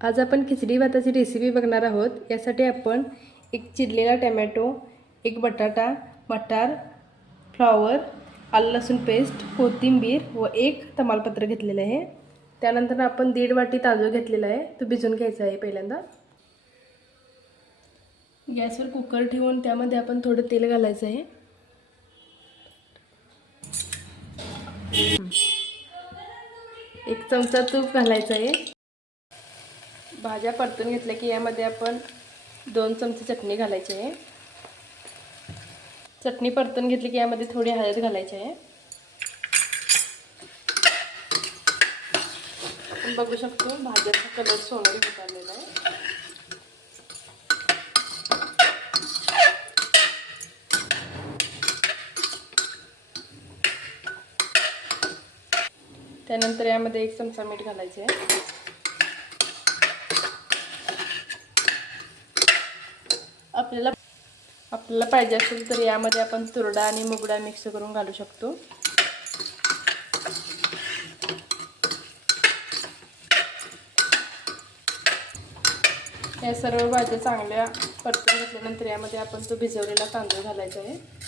आज आपण खिचडी भाताची रेसिपी बघणार आहोत। यासाठी आपण एक चिरलेला टोमॅटो, एक बटाटा, मटार, फ्लॉवर, आलं लसूण पेस्ट, कोथिंबीर व एक तमालपत्र घेतलेले आहे। त्यानंतर आपण 1.5 वाटी तांदूळ घेतलेला आहे, तो भिजवून घ्यायचा आहे। पहिल्यांदा गॅसवर कुकर ठेवून त्यामध्ये आपण थोडं तेल घालायचं आहे। एक चमचा तूप घालायचं आहे। भाज्या परतून घेतल्या की यामध्ये आपण 2 चमचे चटणी घालायची आहे। चटणी परतून घेतली की यामध्ये थोडी हळद घालायची आहे। आपण बघू शकतो भाज्याचा कलर सोनेरी होत आलेला आहे। त्यानंतर यामध्ये 1 चमचा मीठ घालायचे आहे। आपल्याला पाहिजे असेल तर यामध्ये आपण तुरडा आणि मुगडा मिक्स करून घालू शकतो। या सर्व भाज्या चांगल्या परतून घेतल्यानंतर यामध्ये आपण तो भिजवलेला तांदूळ घालायचा आहे।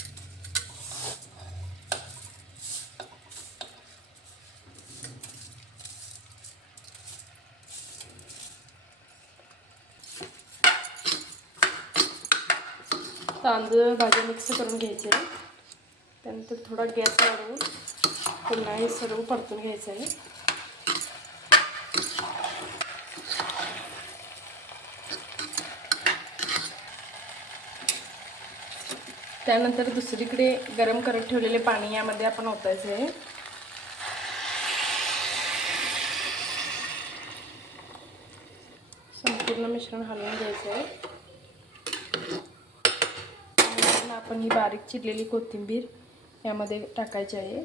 तांदूळ भाज्या मिक्स करून घ्यायचे आहे। त्यानंतर थोडा गॅस वाढवून पुन्हा हे सर्व परतून घ्यायचं आहे। त्यानंतर दुसरीकडे गरम करत ठेवलेले पाणी यामध्ये आपण ओतायचे आहे। संपूर्ण मिश्रण हलवून घ्यायचं आहे। आपण ही बारीक चिरलेली कोथिंबीर यामध्ये टाकायची आहे।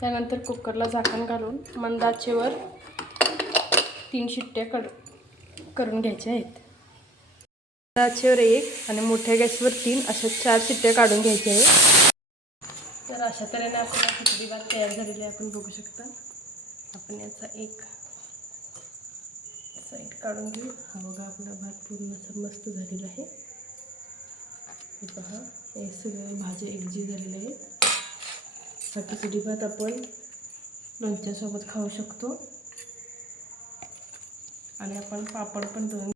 त्यानंतर कुकरला झाकण घालून मंद आचेवर 3 शिट्ट्या करून घ्यायच्या आहेत। मंद आचेवर 1 आणि मोठ्या गॅसवर 3 अशा 4 शिट्ट्या काढून घ्यायच्या आहेत। तर अशा तऱ्हेने आपला खिचडी भात तयार झालेला आहे। आपण बघू शकता। आपण याचा एक साईड काढून घेऊ। हा बघा आपला भात पूर्ण असं मस्त झालेला आहे। हे पहा, हे सगळे भाज्या एकजीव झालेले आहेत। हा खिचडी भात आपण लोणच्यासोबत खाऊ शकतो आणि आपण पापड पण तळून